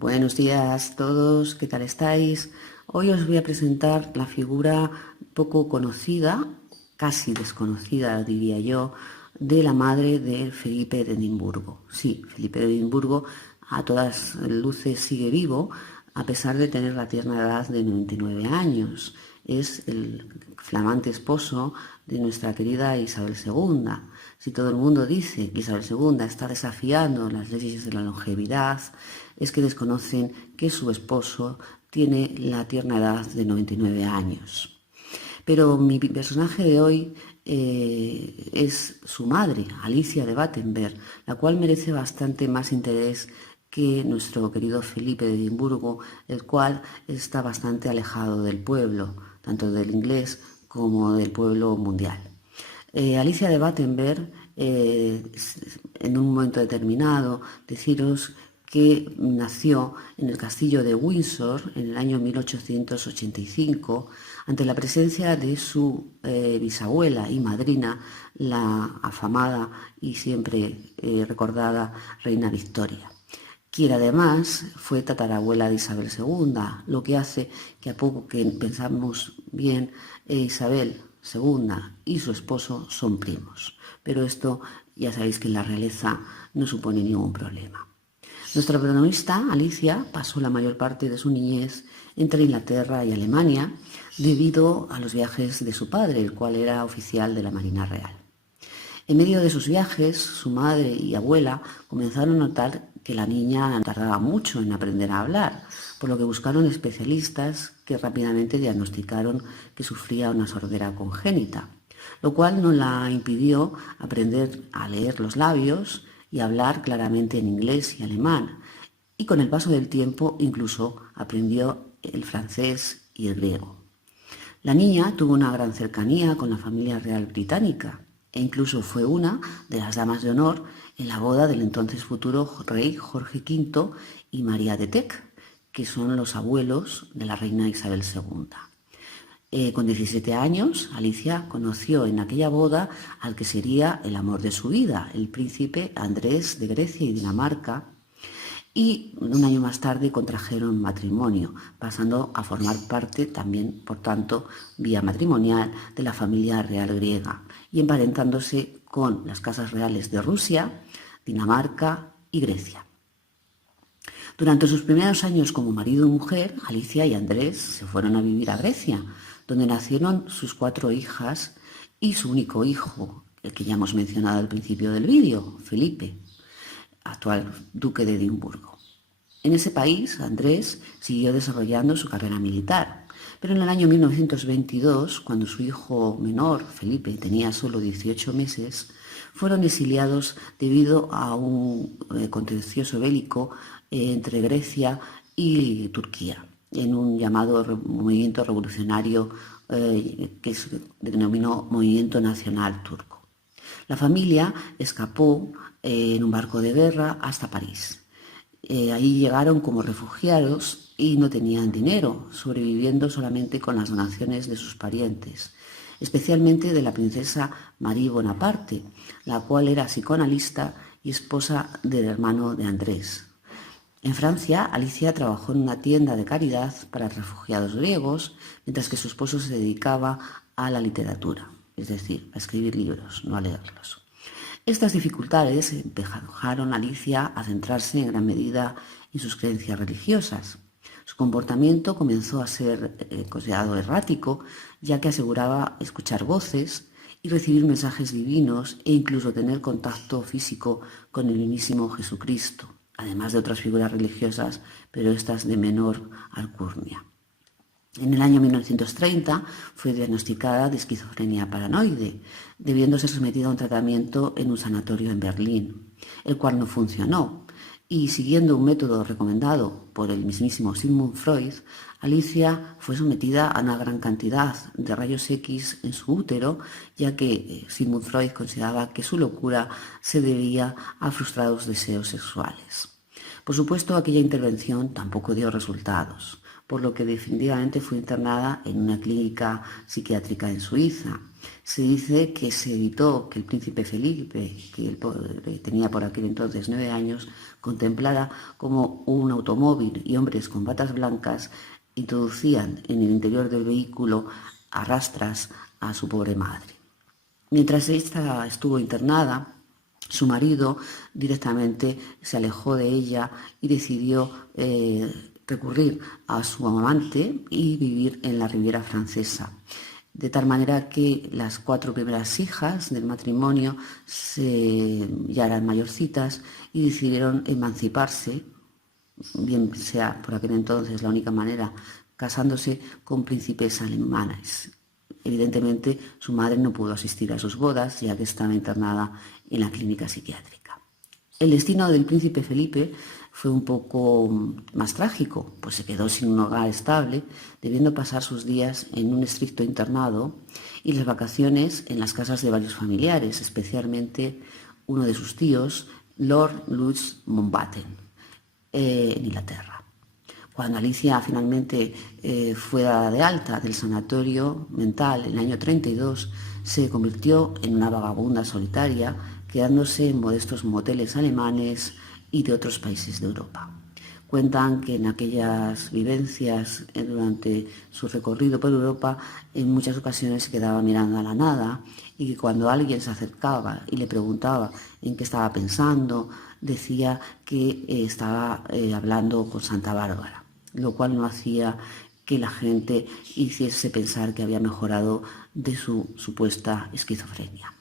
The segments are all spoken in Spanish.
Buenos días a todos, ¿qué tal estáis? Hoy os voy a presentar la figura poco conocida, casi desconocida diría yo, de la madre de Felipe de Edimburgo. Sí, Felipe de Edimburgo a todas luces sigue vivo, a pesar de tener la tierna edad de 99 años. Es el flamante esposo de nuestra querida Isabel II. Si todo el mundo dice que Isabel II está desafiando las leyes de la longevidad, es que desconocen que su esposo tiene la tierna edad de 99 años. Pero mi personaje de hoy es su madre, Alicia de Battenberg, la cual merece bastante más interés que nuestro querido Felipe de Edimburgo, el cual está bastante alejado del pueblo, tanto del inglés como del pueblo mundial. Alicia de Battenberg, en un momento determinado, deciros que nació en el castillo de Windsor en el año 1885, ante la presencia de su bisabuela y madrina, la afamada y siempre recordada reina Victoria, quien además fue tatarabuela de Isabel II, lo que hace que a poco que pensamos bien, Isabel II y su esposo son primos. Pero esto ya sabéis que en la realeza no supone ningún problema. Nuestra protagonista, Alicia, pasó la mayor parte de su niñez entre Inglaterra y Alemania debido a los viajes de su padre, el cual era oficial de la Marina Real. En medio de sus viajes, su madre y abuela comenzaron a notar que la niña tardaba mucho en aprender a hablar, por lo que buscaron especialistas que rápidamente diagnosticaron que sufría una sordera congénita, lo cual no la impidió aprender a leer los labios y hablar claramente en inglés y alemán, y con el paso del tiempo incluso aprendió el francés y el griego. La niña tuvo una gran cercanía con la familia real británica e incluso fue una de las damas de honor en la boda del entonces futuro rey Jorge V y María de Teck, que son los abuelos de la reina Isabel II. Con 17 años, Alicia conoció en aquella boda al que sería el amor de su vida, el príncipe Andrés de Grecia y Dinamarca, y un año más tarde contrajeron matrimonio, pasando a formar parte también, por tanto, vía matrimonial de la familia real griega y emparentándose con las casas reales de Rusia, Dinamarca y Grecia. Durante sus primeros años como marido y mujer, Alicia y Andrés se fueron a vivir a Grecia, donde nacieron sus 4 hijas y su único hijo, el que ya hemos mencionado al principio del vídeo, Felipe, actual duque de Edimburgo. En ese país, Andrés siguió desarrollando su carrera militar, pero en el año 1922, cuando su hijo menor, Felipe, tenía solo 18 meses, fueron exiliados debido a un contencioso bélico entre Grecia y Turquía, en un llamado movimiento revolucionario que se denominó Movimiento Nacional Turco. La familia escapó en un barco de guerra hasta París. Ahí llegaron como refugiados y no tenían dinero, sobreviviendo solamente con las donaciones de sus parientes, especialmente de la princesa Marie Bonaparte, la cual era psicoanalista y esposa del hermano de Andrés. En Francia, Alicia trabajó en una tienda de caridad para refugiados griegos, mientras que su esposo se dedicaba a la literatura, es decir, a escribir libros, no a leerlos. Estas dificultades empujaron a Alicia a centrarse en gran medida en sus creencias religiosas. Su comportamiento comenzó a ser considerado errático, ya que aseguraba escuchar voces y recibir mensajes divinos e incluso tener contacto físico con el mismísimo Jesucristo, además de otras figuras religiosas, pero estas de menor alcurnia. En el año 1930 fue diagnosticada de esquizofrenia paranoide, debiendo ser sometida a un tratamiento en un sanatorio en Berlín, el cual no funcionó. Y siguiendo un método recomendado por el mismísimo Sigmund Freud, Alicia fue sometida a una gran cantidad de rayos X en su útero, ya que Sigmund Freud consideraba que su locura se debía a frustrados deseos sexuales. Por supuesto, aquella intervención tampoco dio resultados, por lo que definitivamente fue internada en una clínica psiquiátrica en Suiza. Se dice que se evitó que el príncipe Felipe, que tenía por aquel entonces 9 años, contemplara como un automóvil y hombres con batas blancas introducían en el interior del vehículo a rastras a su pobre madre. Mientras esta estuvo internada, su marido directamente se alejó de ella y decidió recurrir a su amante y vivir en la Riviera Francesa. De tal manera que las 4 primeras hijas del matrimonio ya eran mayorcitas y decidieron emanciparse, bien sea por aquel entonces la única manera, casándose con príncipes alemanes. Evidentemente, su madre no pudo asistir a sus bodas, ya que estaba internada en la clínica psiquiátrica. El destino del príncipe Felipe fue un poco más trágico, pues se quedó sin un hogar estable, debiendo pasar sus días en un estricto internado y las vacaciones en las casas de varios familiares, especialmente uno de sus tíos, Lord Louis Mountbatten, en Inglaterra. Cuando Alicia finalmente fue dada de alta del sanatorio mental en el año 32, se convirtió en una vagabunda solitaria, quedándose en modestos moteles alemanes y de otros países de Europa. Cuentan que en aquellas vivencias durante su recorrido por Europa, en muchas ocasiones se quedaba mirando a la nada y que cuando alguien se acercaba y le preguntaba en qué estaba pensando, decía que estaba hablando con Santa Bárbara, lo cual no hacía que la gente hiciese pensar que había mejorado de su supuesta esquizofrenia.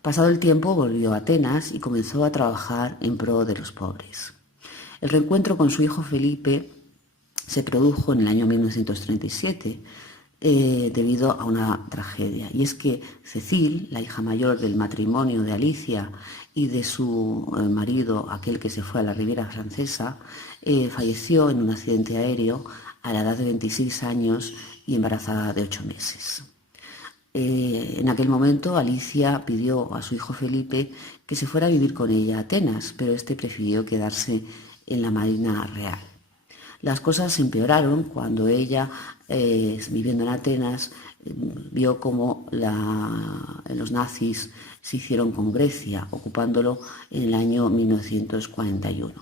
Pasado el tiempo volvió a Atenas y comenzó a trabajar en pro de los pobres. El reencuentro con su hijo Felipe se produjo en el año 1937 debido a una tragedia. Y es que Cecil, la hija mayor del matrimonio de Alicia y de su marido, aquel que se fue a la Riviera Francesa, falleció en un accidente aéreo a la edad de 26 años y embarazada de 8 meses. En aquel momento Alicia pidió a su hijo Felipe que se fuera a vivir con ella a Atenas, pero este prefirió quedarse en la Marina Real. Las cosas se empeoraron cuando ella, viviendo en Atenas, vio cómo los nazis se hicieron con Grecia, ocupándolo en el año 1941.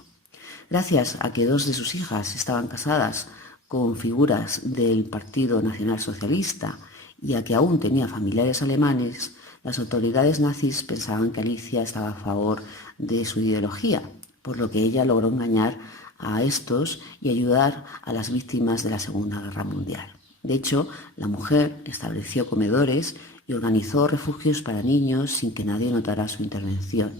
Gracias a que 2 de sus hijas estaban casadas con figuras del Partido Nacional Socialista y a que aún tenía familiares alemanes, las autoridades nazis pensaban que Alicia estaba a favor de su ideología, por lo que ella logró engañar a estos y ayudar a las víctimas de la Segunda Guerra Mundial. De hecho, la mujer estableció comedores y organizó refugios para niños sin que nadie notara su intervención.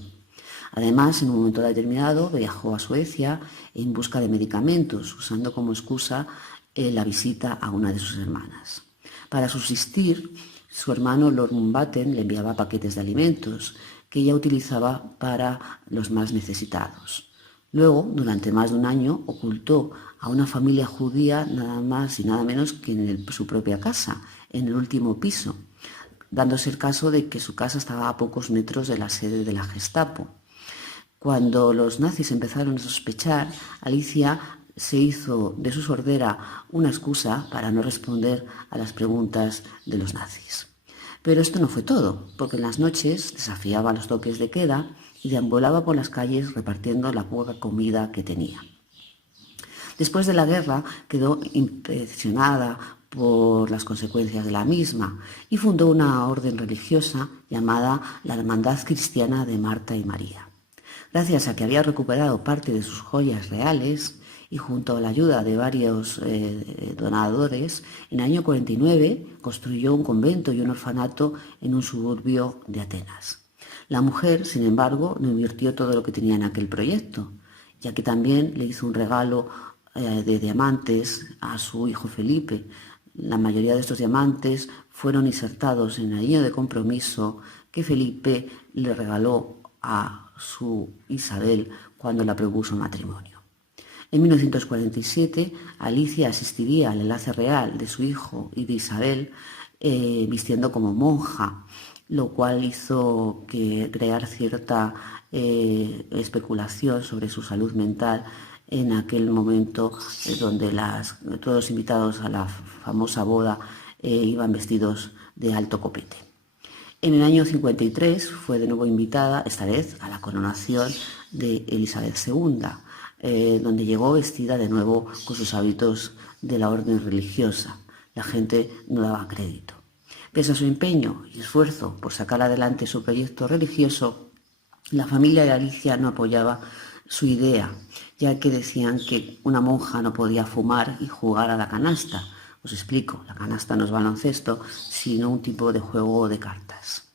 Además, en un momento determinado, viajó a Suecia en busca de medicamentos, usando como excusa la visita a una de sus hermanas. Para subsistir, su hermano Lord Mountbatten le enviaba paquetes de alimentos que ella utilizaba para los más necesitados. Luego, durante más de un año, ocultó a una familia judía nada más y nada menos que en su propia casa, en el último piso, dándose el caso de que su casa estaba a pocos metros de la sede de la Gestapo. Cuando los nazis empezaron a sospechar, Alicia se hizo de su sordera una excusa para no responder a las preguntas de los nazis. Pero esto no fue todo, porque en las noches desafiaba los toques de queda y deambulaba por las calles repartiendo la poca comida que tenía. Después de la guerra quedó impresionada por las consecuencias de la misma y fundó una orden religiosa llamada la Hermandad Cristiana de Marta y María. Gracias a que había recuperado parte de sus joyas reales y junto a la ayuda de varios donadores, en el año 49 construyó un convento y un orfanato en un suburbio de Atenas. La mujer, sin embargo, no invirtió todo lo que tenía en aquel proyecto, ya que también le hizo un regalo de diamantes a su hijo Felipe. La mayoría de estos diamantes fueron insertados en el anillo de compromiso que Felipe le regaló a su Isabel cuando la propuso matrimonio. En 1947, Alicia asistiría al enlace real de su hijo y de Isabel vistiendo como monja, lo cual hizo crear cierta especulación sobre su salud mental en aquel momento donde todos los invitados a la famosa boda iban vestidos de alto copete. En el año 53 fue de nuevo invitada, esta vez a la coronación de Elizabeth II, donde llegó vestida de nuevo con sus hábitos de la orden religiosa. La gente no daba crédito. Pese a su empeño y esfuerzo por sacar adelante su proyecto religioso, la familia de Alicia no apoyaba su idea, ya que decían que una monja no podía fumar y jugar a la canasta. Os explico, la canasta no es baloncesto, sino un tipo de juego de cartas.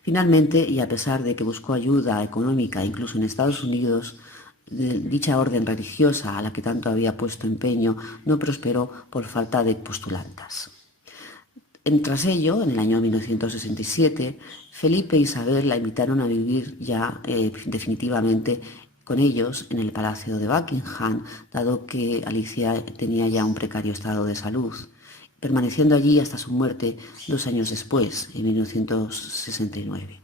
Finalmente, y a pesar de que buscó ayuda económica incluso en Estados Unidos, dicha orden religiosa a la que tanto había puesto empeño no prosperó por falta de postulantes. Tras ello, en el año 1967, Felipe e Isabel la invitaron a vivir ya definitivamente con ellos en el Palacio de Buckingham, dado que Alicia tenía ya un precario estado de salud, permaneciendo allí hasta su muerte 2 años después, en 1969.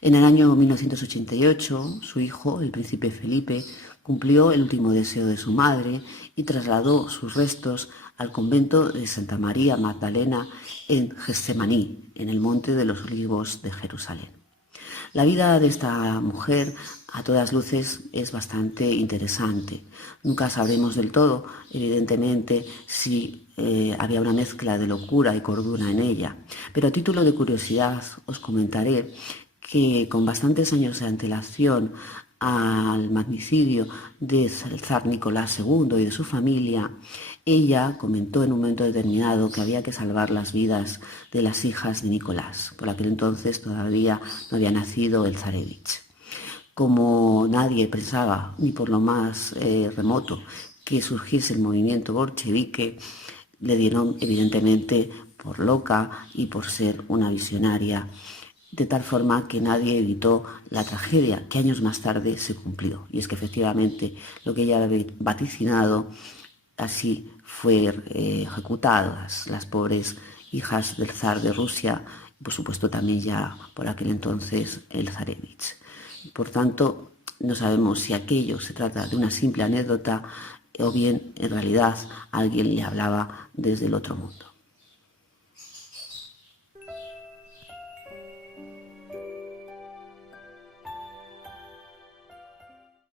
En el año 1988, su hijo, el príncipe Felipe, cumplió el último deseo de su madre y trasladó sus restos al convento de Santa María Magdalena en Getsemaní, en el Monte de los Olivos de Jerusalén. La vida de esta mujer, a todas luces, es bastante interesante. Nunca sabremos del todo, evidentemente, si había una mezcla de locura y cordura en ella. Pero a título de curiosidad os comentaré que con bastantes años de antelación al magnicidio del zar Nicolás II y de su familia, ella comentó en un momento determinado que había que salvar las vidas de las hijas de Nicolás. Por aquel entonces todavía no había nacido el zarevich. Como nadie pensaba, ni por lo más remoto, que surgiese el movimiento bolchevique, le dieron evidentemente por loca y por ser una visionaria, de tal forma que nadie evitó la tragedia que años más tarde se cumplió. Y es que efectivamente lo que ella había vaticinado, así fue ejecutadas las pobres hijas del zar de Rusia, y por supuesto también ya por aquel entonces el zarevich. Por tanto, no sabemos si aquello se trata de una simple anécdota o bien en realidad alguien le hablaba desde el otro mundo.